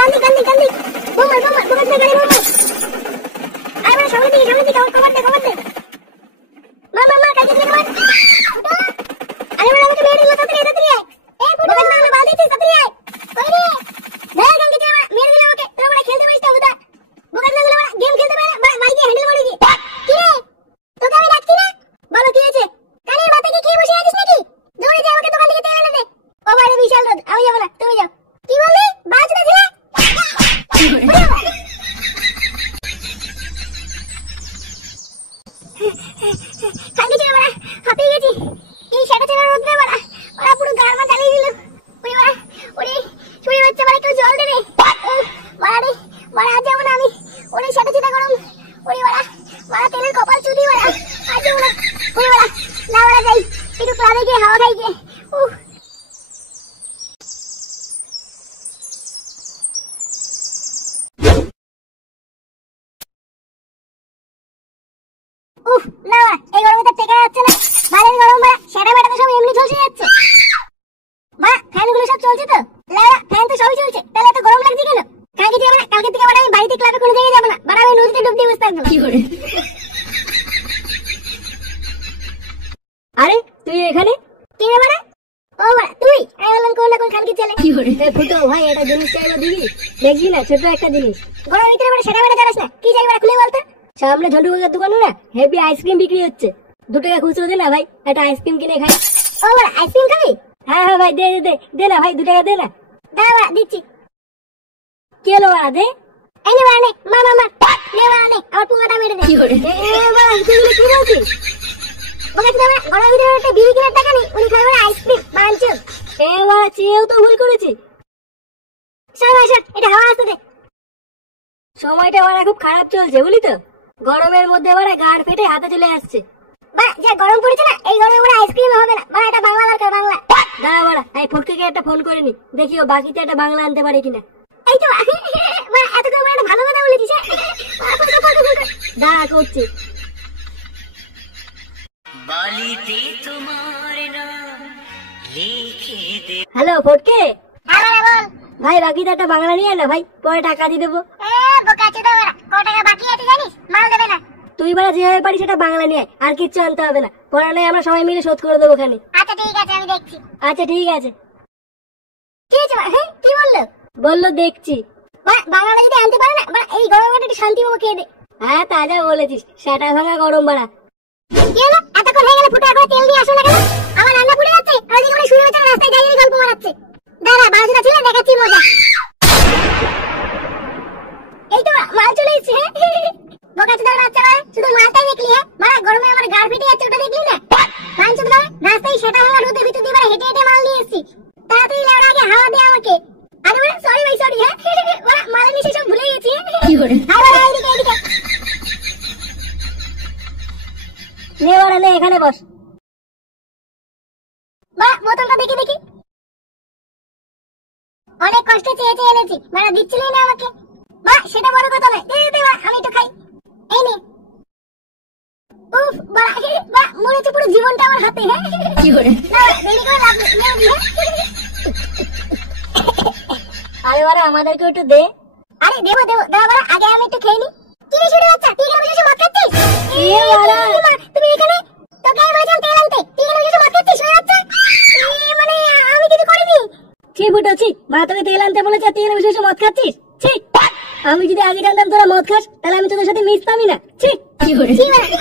কান্দি কান্দি কান্দি বোমার বোমার বোমার গাড়ি বোমার আরে বড় সামনে দিকে কভার দে মা কাছে দিয়ে মার আরে বড় আমাকে মেরে দিল তাড়াতাড়ি আয় এই ফুটো না বাঁধিছিস তাড়াতাড়ি আয় কই রে ধর গাঙ্গি দিয়ে মেরে দিল আমাকে তোরা বড় খেলতে পারিস না বুদা বোকার না বড় গেম খেলতে পারে বাইকে হ্যান্ডেল মারি দি কি রে তোকে আমি ডাকছি না বলো কি হয়েছে কানের মাথায় কি খেয়ে বসে আছিস নাকি দৌড়ে যা আমাকে দোকান থেকে তেল এনে দে ও বাইরে বিশাল রোদ আমি যাব না তুমি যাও কি বললি বাজনা ছেলে কালকে ছিল বড় হাঁপিয়ে গেছি এই সেটা ছিল রোদ রে বড় ওরা পুরো গাড়মা চালিয়ে দিল ওই বড় ওরে শুয়ে বাচ্চা বড় কেউ জল দেবে বড় রে বড় আজ যাবো না আমি ওরে সেটা ছিল গরম ওরে বড় তেলের কপাল চুদি বড় আজ যাবো না ওরে বড় না বড় যাই একটু ক্লাবে গিয়ে হাওয়া খাই গিয়ে উফ না এই গরমে তো টেকা যাচ্ছে না বাইরের গরম বড় সেটা বেটা তো সব এমনি ঝলসে যাচ্ছে মা ফ্যানগুলো সব চলছে তো লাউড়া ফ্যান তো সবই চলছে তাহলে এত গরম লাগছে কেন কালকে থেকে বড় আমি বাড়িতে ক্লাবে কোনো জায়গায় যাব না বড় আমি নদীতে ডুব দিয়ে বসে থাকবো কি করে আরে তুই এখানে কি রে বড় ও বড় তুই আমি বললাম কোন না কোন খানকি চলে কি করে ফুটো ভাই এটা জিনিস চাইবো দিবি দেখবি না ছোট একটা জিনিস গরমের ভিতরে বড় সেটা বেটা জানাস না কি চাই বড় খুলে বলতো সামনে ঝন্টু কাকার দোকানে না হেভি আইসক্রিম বিক্রি হচ্ছে 2 টাকা খুচরো দে না ভাই একটা আইসক্রিম কিনে খাই ও বড় আইসক্রিম খাবি হ্যাঁ ভাই দে না ভাই 2 টাকা দে না দাও বড় দিচ্ছি কি হলো বড় দে এই নে বড় নে মা নে বড় নে আমার পুঙ্গাটা মেরে দে কি করে বড় তুই কি বলছিস ওকে দাও গরমের ভিতরে একটা বিড়ি কেনার টাকা নেই উনি খাবে আইসক্রিম বাঞ্চু বড় চেয়েও তো ভুল করেছি সর এটা হাওয়া আসতে দে সময়টা বড় খুব খারাপ চলছে বুঝলি তো গরমের মধ্যে বড় গাড় ফেটে হাতে চলে আসছে বা যে গরম পড়েছে না এই গরমে বড় আইসক্রিম হবে না বা এটা বাংলা দরকার বাংলা দাঁড়া বড় এই ফুটকে একটা ফোন করে নি দেখিও বাকিতে একটা বাংলা আনতে পারে কিনা এই তো বা এত করে বড় ভালো কথা বলেছিস দাঁড়া করছি বালিতে তোমার নাম লিখে দে হ্যালো ফটকে হ্যাঁ বল ভাই বাকিতে একটা বাংলা নিয়ে না ভাই পরে টাকা দিয়ে দেবো বোকা চোদা বড় কত টাকা বাকি আছে জানিস মাল দেবে না তুই বড় যেভাবে পারিস সেটা বাংলা নিয়ে আর কিচ্ছু আনতে হবে না পরে নয় আমরা সবাই মিলে শোধ করে দেবো খানি আচ্ছা ঠিক আছে আমি দেখছি আচ্ছা ঠিক আছে কি হয়েছে হ্যাঁ কি বললো দেখছি বাংলাটা যদি আনতে পারে না বা এই গরমে একটু শান্তি পাবো খেয়ে দে হ্যাঁ তাজা বলেছিস সেটা ভাঙা গরম বাড়া কি হলো এতক্ষণ হয়ে গেল ফুটো করে তেল দিয়ে আসো না কেন আমার রান্না পুড়ে যাচ্ছে আর ওদিকে মানে শুয়ে বেচারা রাস্তায় দাঁড়িয়ে গল্প মারাচ্ছে দাঁড়া বাজনা ছিল দেখাচ্ছি মজা এই তো মাল চলে এসেছে বোকা চোদার বাচ্চা ভাই শুধু মালটাই দেখলি হ্যাঁ মারা গরমে আমার গাড় ফেটে যাচ্ছে ওটা দেখলি না কান চোদা রাস্তায় সেটা ভাঙা রোদের ভিতর দিয়ে হেঁটে হেঁটে মাল নিয়ে এসেছি তাড়াতাড়ি লেওড়া আগে হাওয়া দে আমাকে আরে বড় সরি ভাই সরি হ্যাঁ বড় মালের নিচে সব ভুলে গেছি কি করে আরে বড় এইদিকে নে বড় নে এখানে বস বা বোতলটা দেখি অনেক কষ্টে চেয়ে এনেছি বড় দিচ্ছিলি না আমাকে বা সেটা বড় কথা নয় দে বা আমি একটু খাই এই নে উফ বা মরেছে পুরো জীবনটা আমার হাতে হ্যাঁ কি করে না দেরি করে লাভ নেই আরে বড় আমাদেরকে একটু দে আরে দেবো দাও বড় আগে আমি একটু খেয়ে নি কি রে ছোট বাচ্চা তুই এখানে বসে মদ খাচ্ছিস তুমি এখানে তোকে আমি বলেছিলাম তেল আনতে তুই এখানে বসে মদ খাচ্ছিস ছোট বাচ্চা মানে আমি কিছু করিনি ছি ফুটোছি মা তোকে তেল আনতে বলেছে তুই এখানে বসে মদ খাচ্ছিস ছি আমি যদি আগে জানতাম তোরা মদ খাস তাহলে আমি তোদের সাথে মিশতামই না ছি কি করে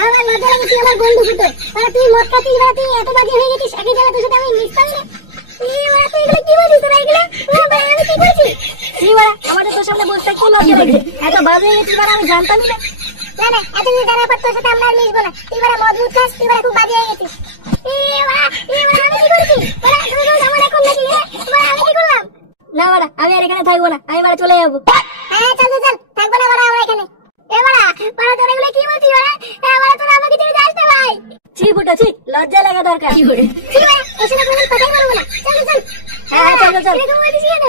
আমার লজ্জা লাগে তুই আমার বন্ধু ফুটো মানে তুই মদ খাচ্ছিস না তুই এত বাজে হয়ে গেছিস আগে জানা তোর সাথে আমি মিশতামই না তুই এগুলো কি বলিস তোরা এগুলো আমি কি করছি ছি বড় আমাদের তোর সামনে বসে থাকতে লজ্জা লাগে এত বাজে হয়ে গেছিস বড় আমি জানতামই না না এত কিছু জানার পর তোর সাথে আমরা আর মিশবো না তুই বড় মদ মুদ খাস তুই বড় খুব বাজে হয়ে গেছিস আমি কি করছি তুমি আমার এখন নাকি আমি কি করলাম না বড় আমি আর এখানে থাকবো না আমি বড় চলে যাবো হ্যাঁ চল থাকবো না বড় আমরা এখানে বড় তোর এগুলো কি বলছিস বড় তোরা আমাকে ছেড়ে যাস না ভাই ছি ফুটোছি লজ্জা লাগা দরকার কি করে এসে না কোনো কথাই বলবো না চল হ্যাঁ চল এরকম বলছিস কেন